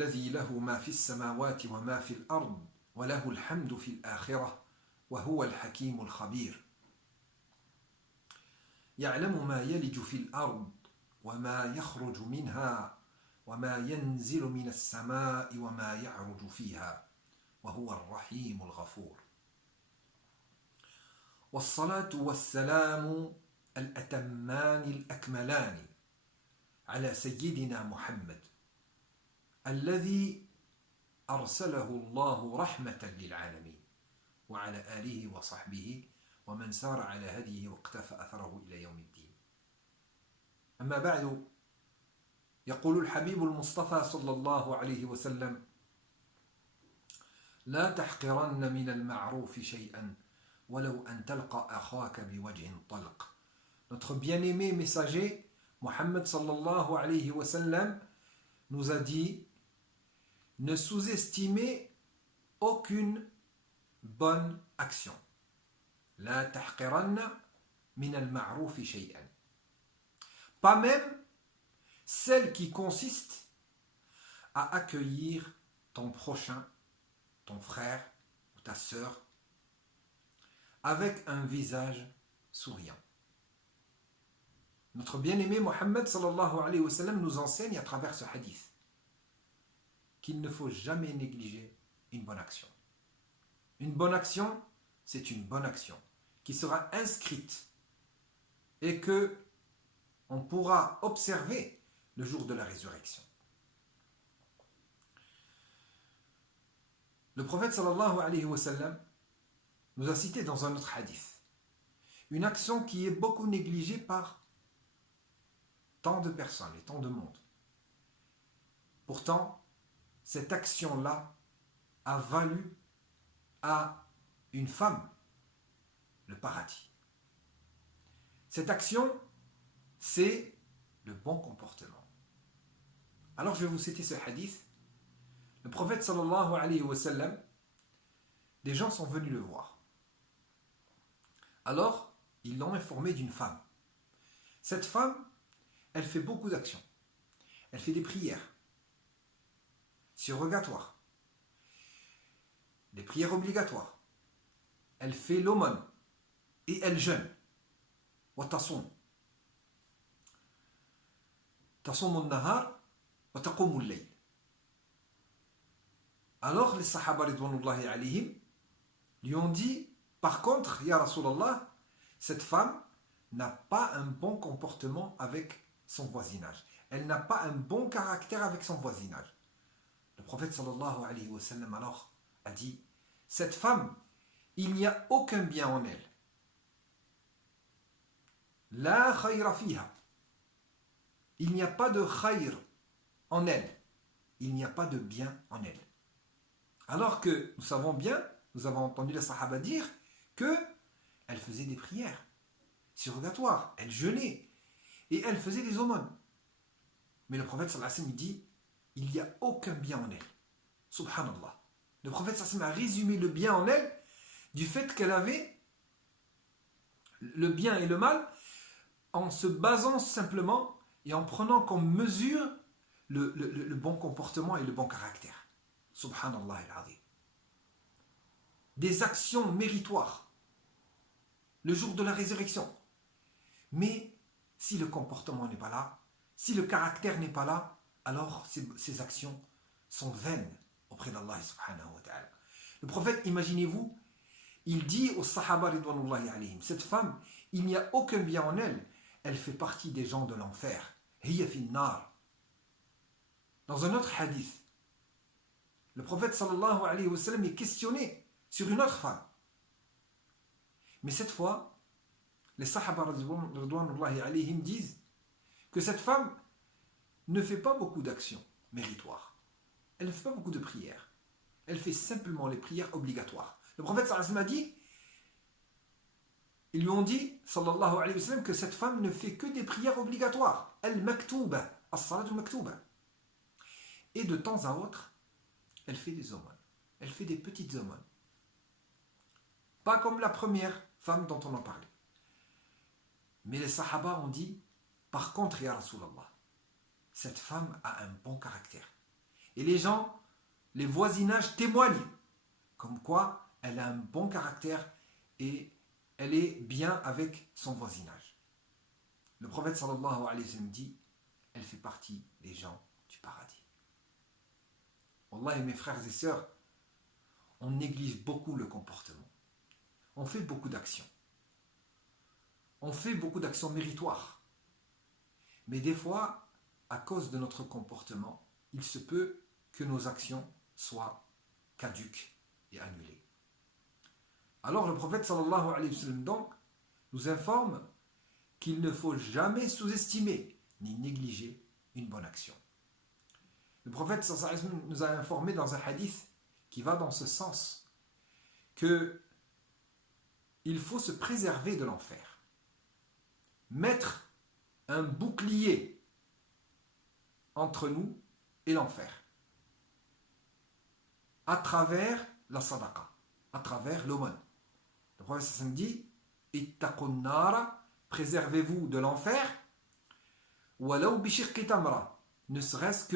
الذي له ما في السماوات وما في الأرض وله الحمد في الآخرة وهو الحكيم الخبير يعلم ما يلج في الأرض وما يخرج منها وما ينزل من السماء وما يعرج فيها وهو الرحيم الغفور والصلاة والسلام الأتمان الأكملان على سيدنا محمد الذي أرسله الله رحمة للعالمين وعلى آله وصحبه ومن سار على هديه واقتفى أثره إلى يوم الدين أما بعد يقول الحبيب المصطفى صلى الله عليه وسلم لا تحقرن من المعروف شيئا ولو أن تلقى أخاك بوجه طلق. Notre bien-aimé messager Mohammed sallallahu alayhi wa sallam nous a dit ne sous-estimez aucune bonne action. La tahqiranna min al-ma'ruf shay'an. Pas même celle qui consiste à accueillir ton prochain, ton frère ou ta sœur avec un visage souriant. Notre bien-aimé Mohammed sallallahu alayhi wa sallam nous enseigne à travers ce hadith qu'il ne faut jamais négliger une bonne action. Une bonne action, c'est une bonne action qui sera inscrite et que on pourra observer le jour de la résurrection. Le prophète sallallahu alayhi wa sallam nous a cité dans un autre hadith une action qui est beaucoup négligée par tant de personnes et tant de monde. Pourtant, cette action-là a valu à une femme le paradis. Cette action, c'est le bon comportement. Alors je vais vous citer ce hadith. Le prophète sallallahu alayhi wa sallam, des gens sont venus le voir. Alors, ils l'ont informé d'une femme. Cette femme, elle fait beaucoup d'actions. Elle fait des prières surrogatoires, des prières obligatoires. Elle fait l'aumône et elle jeûne. Wa tasum. Tasum al-nahar wa taqum al-layl. Alors les sahaba ridwanullahi alayhim lui ont dit par contre, ya Rasulallah, cette femme n'a pas un bon comportement avec son voisinage. Elle n'a pas un bon caractère avec son voisinage. Le prophète sallallahu alayhi wa sallam alors a dit cette femme, il n'y a aucun bien en elle. La khayra fiha. Il n'y a pas de khayr en elle. Il n'y a pas de bien en elle. Alors que nous savons bien, nous avons entendu les sahaba dire qu'elle faisait des prières surrogatoires, elle jeûnait et elle faisait des aumônes. Mais le prophète sallallahu alayhi wa sallam dit il n'y a aucun bien en elle. Subhanallah. Le prophète sallallahu alayhi wa sallam a résumé le bien en elle du fait qu'elle avait le bien et le mal en se basant simplement et en prenant comme mesure le bon comportement et le bon caractère. Subhanallah al-azim. Des actions méritoires le jour de la résurrection. Mais si le comportement n'est pas là, si le caractère n'est pas là, alors ces actions sont vaines auprès d'Allah subhanahu wa ta'ala. Le prophète, imaginez-vous, il dit aux sahaba ridwanullahi alayhim, cette femme, il n'y a aucun bien en elle, elle fait partie des gens de l'enfer. Hiya fin nar. Dans un autre hadith, le prophète sallallahu alayhi wa sallam est questionné sur une autre femme. Mais cette fois, les sahaba ridwanullahi alayhim disent que cette femme ne fait pas beaucoup d'actions méritoires. Elle ne fait pas beaucoup de prières. Elle fait simplement les prières obligatoires. Le prophète sallallahu alayhi wa sallam a dit, ils lui ont dit, sallallahu alayhi wa sallam, que cette femme ne fait que des prières obligatoires. Al-maktuba, as-salatu maktuba. Et de temps à autre, elle fait des aumônes. Elle fait des petites aumônes. Pas comme la première femme dont on en parlait. Mais les sahaba ont dit, par contre, ya Rasulallah, cette femme a un bon caractère. Et les gens, les voisinages témoignent comme quoi elle a un bon caractère et elle est bien avec son voisinage. Le prophète sallallahu alayhi wa sallam dit, elle fait partie des gens du paradis. Wallahi, mes frères et sœurs, on néglige beaucoup le comportement. On fait beaucoup d'actions. On fait beaucoup d'actions méritoires. Mais des fois, à cause de notre comportement, il se peut que nos actions soient caduques et annulées. Alors le prophète sallallahu alayhi wa sallam donc nous informe qu'il ne faut jamais sous-estimer ni négliger une bonne action. Le prophète sallallahu alayhi wa sallam nous a informé dans un hadith qui va dans ce sens que il faut se préserver de l'enfer. Mettre un bouclier entre nous et l'enfer à travers la sadaqa, à travers l'aumône. Le prophète sallallahu alayhi wa sallam dit ittaqun nara, préservez-vous de l'enfer, walaw bi shiqqi tamra, ne serait-ce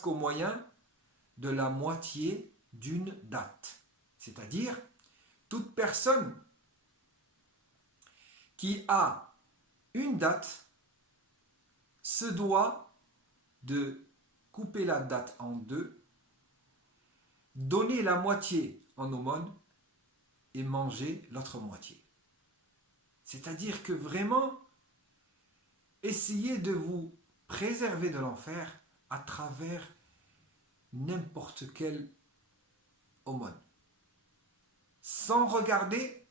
qu'au moyen de la moitié d'une date. C'est-à-dire, toute personne qui a une date se doit de couper la date en deux, donner la moitié en aumône et manger l'autre moitié. C'est-à-dire que vraiment, essayez de vous préserver de l'enfer à travers n'importe quelle aumône, sans regarder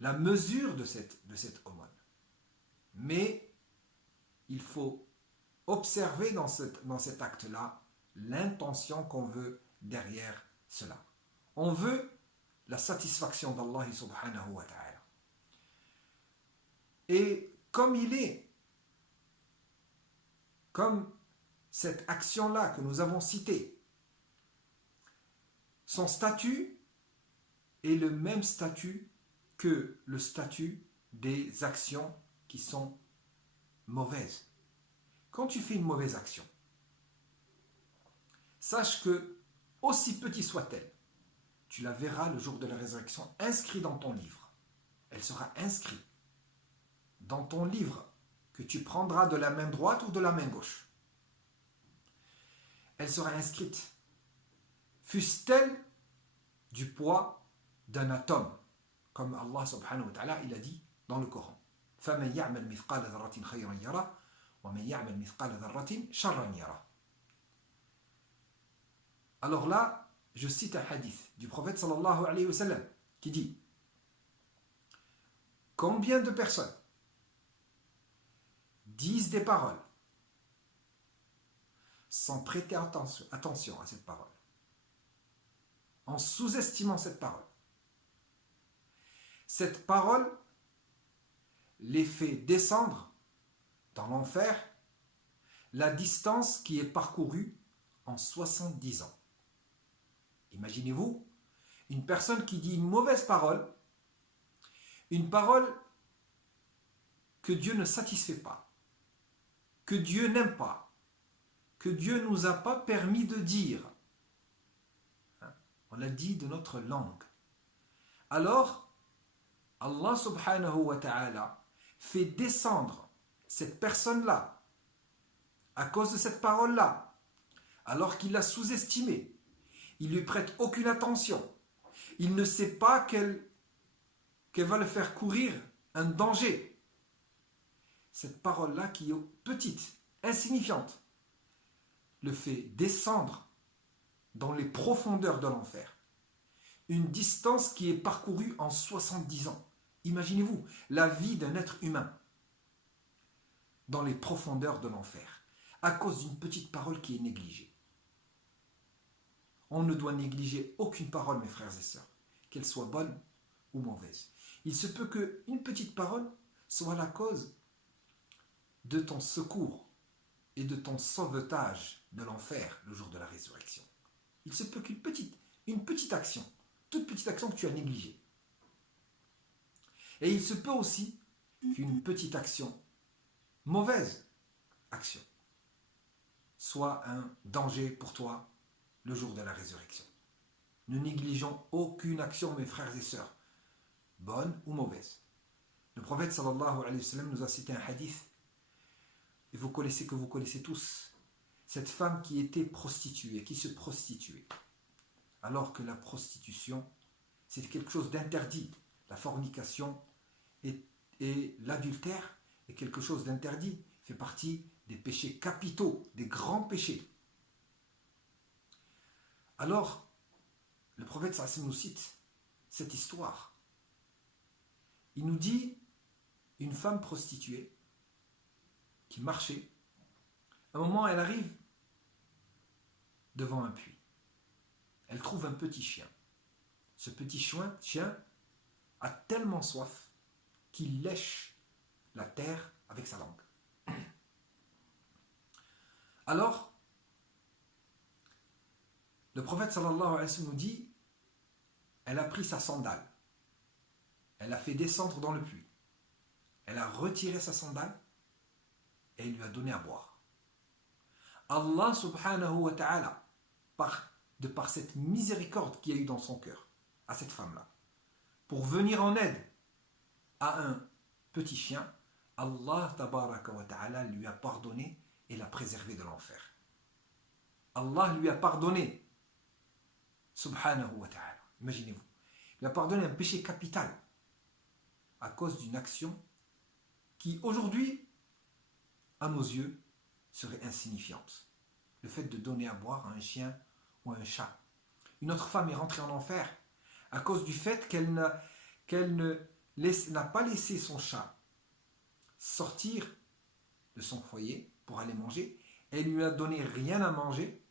la mesure de cette aumône. Mais il faut observer dans cet acte-là l'intention qu'on veut derrière cela. On veut la satisfaction d'Allah subhanahu wa ta'ala. Et comme cette action-là que nous avons citée, son statut est le même statut que le statut des actions qui sont mauvaises. Quand tu fais une mauvaise action, sache que, aussi petit soit-elle, tu la verras le jour de la résurrection inscrite dans ton livre. Elle sera inscrite dans ton livre que tu prendras de la main droite ou de la main gauche. Elle sera inscrite, fût-elle du poids d'un atome, comme Allah subhanahu wa ta'ala il a dit dans le Coran. فَمَنْ يَعْمَلْ مِثْقَالَ ذَرَّةٍ خَيْرًا يَرَهُ وَمَنْ يَعْمَلْ مِثْقَالَ ذَرَّةٍ شَرًّا يَرَهُ. Alors là, je cite un hadith du prophète sallallahu alayhi wa sallam qui dit: combien de personnes disent des paroles sans prêter attention à cette parole, en sous-estimant cette parole. Cette parole les fait descendre dans l'enfer la distance qui est parcourue en 70 ans. Imaginez-vous une personne qui dit une mauvaise parole, une parole que Dieu ne satisfait pas, que Dieu n'aime pas, que Dieu ne nous a pas permis de dire. On l'a dit de notre langue. Alors, Allah subhanahu wa ta'ala fait descendre cette personne-là à cause de cette parole-là, alors qu'il l'a sous-estimée. Il ne lui prête aucune attention. Il ne sait pas qu'elle va le faire courir un danger. Cette parole-là qui est petite, insignifiante, le fait descendre dans les profondeurs de l'enfer. Une distance qui est parcourue en 70 ans. Imaginez-vous la vie d'un être humain dans les profondeurs de l'enfer, à cause d'une petite parole qui est négligée. On ne doit négliger aucune parole, mes frères et sœurs, qu'elle soit bonne ou mauvaise. Il se peut qu'une petite parole soit la cause de ton secours et de ton sauvetage de l'enfer le jour de la résurrection. Il se peut qu'une petite action, toute petite action que tu as négligée. Et il se peut aussi qu'une petite action, mauvaise action, soit un danger pour toi le jour de la résurrection. Ne négligeons aucune action, mes frères et sœurs, bonne ou mauvaise. Le prophète sallallahu alayhi wa sallam nous a cité un hadith, et vous connaissez tous, cette femme qui était prostituée, qui se prostituait. Alors que la prostitution, c'est quelque chose d'interdit. La fornication et l'adultère est quelque chose d'interdit, fait partie des péchés capitaux, des grands péchés. Alors, le prophète sallallahu alayhi wa sallam nous cite cette histoire. Il nous dit une femme prostituée qui marchait. À un moment, elle arrive devant un puits. Elle trouve un petit chien. Ce petit chien a tellement soif qu'il lèche la terre avec sa langue. Alors, le prophète sallallahu alayhi wa sallam nous dit, elle a pris sa sandale, elle a fait descendre dans le puits, elle a retiré sa sandale et il lui a donné à boire. Allah subhanahu wa ta'ala, de par cette miséricorde qu'il y a eu dans son cœur, à cette femme-là, pour venir en aide à un petit chien, Allah tabaraka wa ta'ala lui a pardonné et l'a préservé de l'enfer. Allah lui a pardonné, subhanahu wa ta'ala, imaginez-vous, il lui a pardonné un péché capital à cause d'une action qui aujourd'hui, à nos yeux, serait insignifiante. Le fait de donner à boire à un chien ou à un chat. Une autre femme est rentrée en enfer à cause du fait qu'elle n'a pas laissé son chat sortir de son foyer pour aller manger. Elle lui a donné rien à manger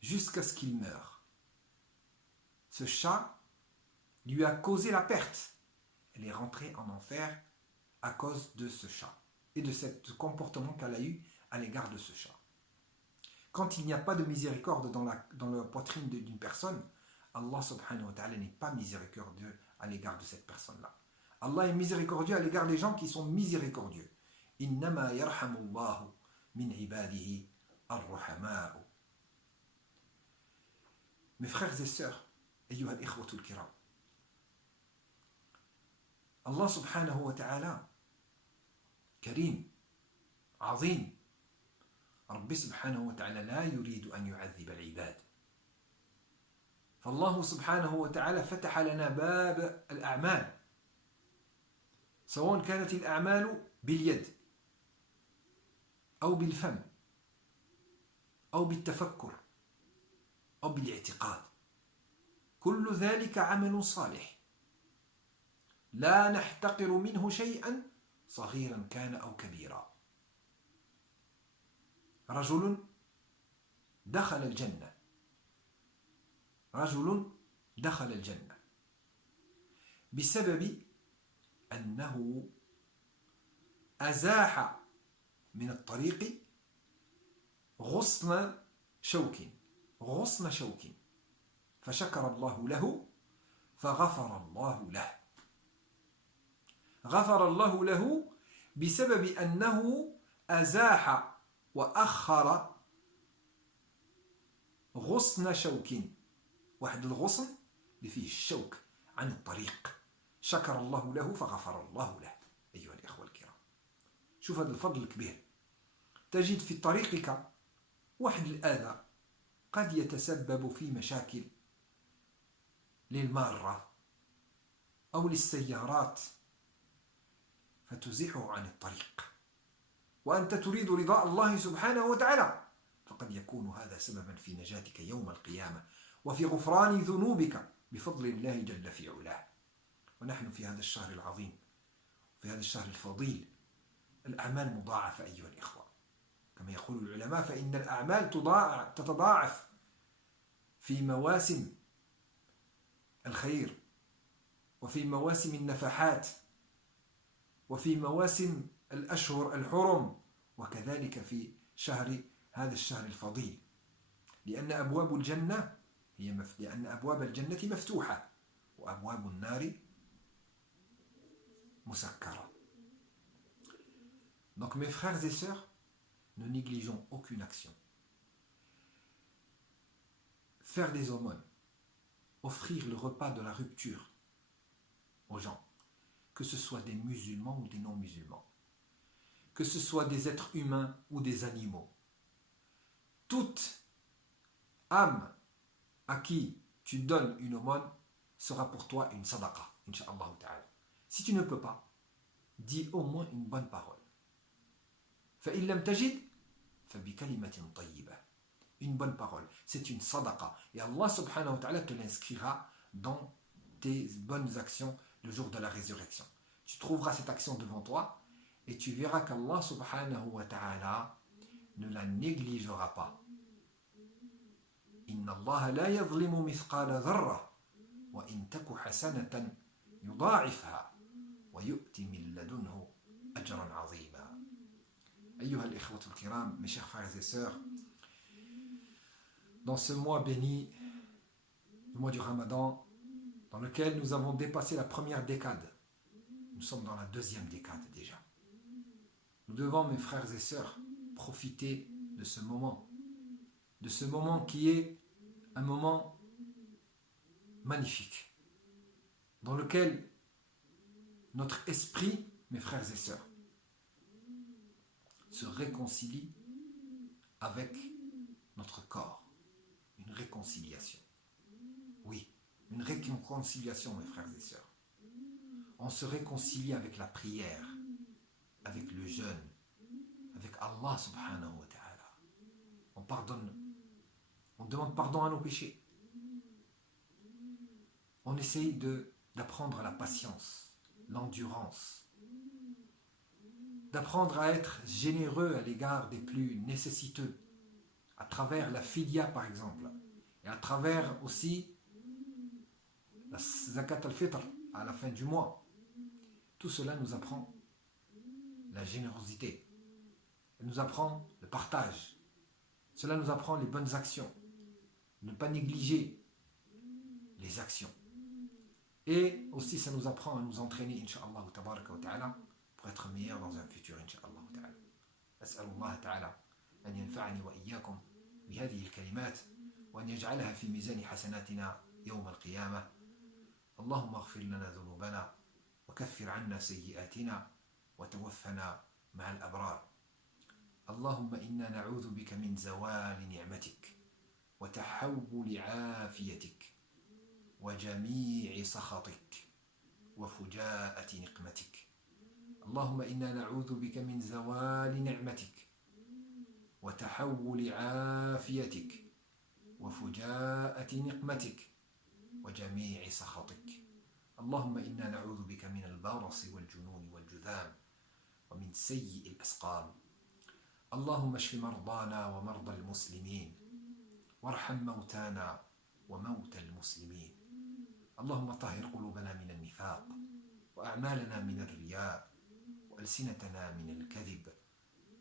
jusqu'à ce qu'il meure. Ce chat lui a causé la perte. Elle est rentrée en enfer à cause de ce chat et de ce comportement qu'elle a eu à l'égard de ce chat. Quand il n'y a pas de miséricorde dans la poitrine d'une personne, Allah subhanahu wa ta'ala n'est pas miséricordieux à l'égard de cette personne-là. Allah est miséricordieux à l'égard des gens qui sont miséricordieux. Innama yarhamullahu min ibadihi ar-ruhama'u. Mes frères et sœurs, ayyuha al-ikhwatul kiram, Allah subhanahu wa ta'ala karim, azim. رب سبحانه وتعالى لا يريد أن يعذب العباد فالله سبحانه وتعالى فتح لنا باب الأعمال سواء كانت الأعمال باليد أو بالفم أو بالتفكر أو بالاعتقاد كل ذلك عمل صالح لا نحتقر منه شيئا صغيرا كان أو كبيرا رجل دخل الجنة بسبب أنه أزاح من الطريق غصن شوك فشكر الله له فغفر الله له غفر الله له بسبب أنه أزاح وأخر غصن شوك واحد الغصن اللي فيه الشوك عن الطريق شكر الله له فغفر الله له. أيها الإخوة الكرام، شوف هذا الفضل الكبير. تجد في طريقك واحد الأذى قد يتسبب في مشاكل للمارة أو للسيارات فتزيحه عن الطريق وأنت تريد رضاء الله سبحانه وتعالى، فقد يكون هذا سببا في نجاتك يوم القيامة وفي غفران ذنوبك بفضل الله جل في علاه. ونحن في هذا الشهر العظيم، في هذا الشهر الفضيل، الأعمال مضاعفة أيها الإخوة، كما يقول العلماء فإن الأعمال تتضاعف في مواسم الخير وفي مواسم النفحات وفي مواسم الأشهر الحرم، وكذلك في هذا الشهر الفضيل، لأن أبواب الجنة مفتوحة وأبواب النار مسكرة. Donc mes frères et sœurs, ne négligeons aucune action. faire des aumônes, offrir le repas de la rupture aux gens, que ce soit des musulmans ou des non-musulmans, que ce soit des êtres humains ou des animaux. Toute âme à qui tu donnes une aumône sera pour toi une sadaqa, incha'Allah ta'ala. Si tu ne peux pas, dis au moins une bonne parole. فَإِن لَمْ تَجِدْ فَبِكَلِمَةٍ طَيِّبَةٍ. Une bonne parole, c'est une sadaqa. Et Allah subhanahu wa ta'ala te l'inscrira dans tes bonnes actions le jour de la résurrection. Tu trouveras cette action devant toi et tu verras qu'Allah subhanahu wa ta'ala ne la négligera pas. Inna Allah la yadhlimu mithqala dharra wa in taku hasanatan yudha'ifha wa yu'ti min ladunhu ajran 'azima. Ayyuha al-ikhwatu al-kiram, mes chers frères et sœurs, dans ce mois béni, le mois du Ramadan, dans lequel nous avons dépassé la première décade, nous sommes dans la deuxième décade déjà. Nous devons, mes frères et sœurs, profiter de ce moment qui est un moment magnifique, dans lequel notre esprit, mes frères et sœurs, se réconcilie avec notre corps. Une réconciliation. Oui, une réconciliation, mes frères et sœurs. On se réconcilie avec la prière, avec le jeûne, avec Allah subhanahu wa ta'ala. On pardonne, on demande pardon à nos péchés. On essaye d'apprendre la patience, l'endurance, d'apprendre à être généreux à l'égard des plus nécessiteux, à travers la fidia par exemple, et à travers aussi la zakat al-fitr à la fin du mois. Tout cela nous apprend la générosité, elle nous apprend le partage, cela nous apprend les bonnes actions, ne pas négliger les actions. Et aussi ça nous apprend à nous entraîner, incha'Allah tabaraka wa ta'ala, pour être meilleur dans un futur, incha'Allah ta'ala. As'alullah ta'ala أن ينفعني وإياكم بهذه الكلمات وأن يجعلها في ميزان حسناتنا يوم القيامة. اللهم اغفر لنا ذنوبنا وكفر عنا سيئاتنا وتوفنا مع الأبرار. اللهم إنا نعوذ بك من زوال نعمتك وتحول عافيتك وجميع سخطك وفجاءة نقمتك. اللهم إنا نعوذ بك من زوال نعمتك وتحول عافيتك وفجاءة نقمتك وجميع سخطك. اللهم إنا نعوذ بك من البرص والجنون والجذام ومن سيء الأسقام. اللهم اشف مرضانا ومرضى المسلمين وارحم موتانا وموتى المسلمين. اللهم طهر قلوبنا من النفاق وأعمالنا من الرياء وألسنتنا من الكذب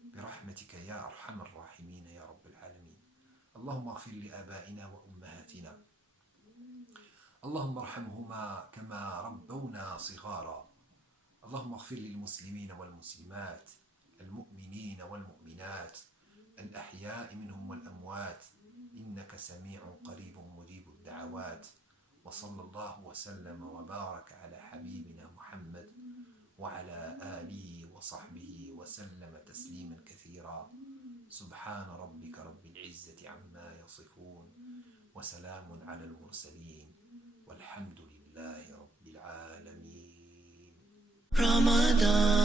برحمتك يا أرحم الراحمين يا رب العالمين. اللهم اغفر لآبائنا وأمهاتنا، اللهم ارحمهما كما ربونا صغارا. اللهم اغفر للمسلمين والمسلمات، المؤمنين والمؤمنات، الأحياء منهم والأموات، إنك سميع قريب مجيب الدعوات. وصلى الله وسلم وبارك على حبيبنا محمد وعلى آله وصحبه وسلم تسليما كثيرا. سبحان ربك رب العزة عما يصفون وسلام على المرسلين والحمد لله رب العالمين. رمضان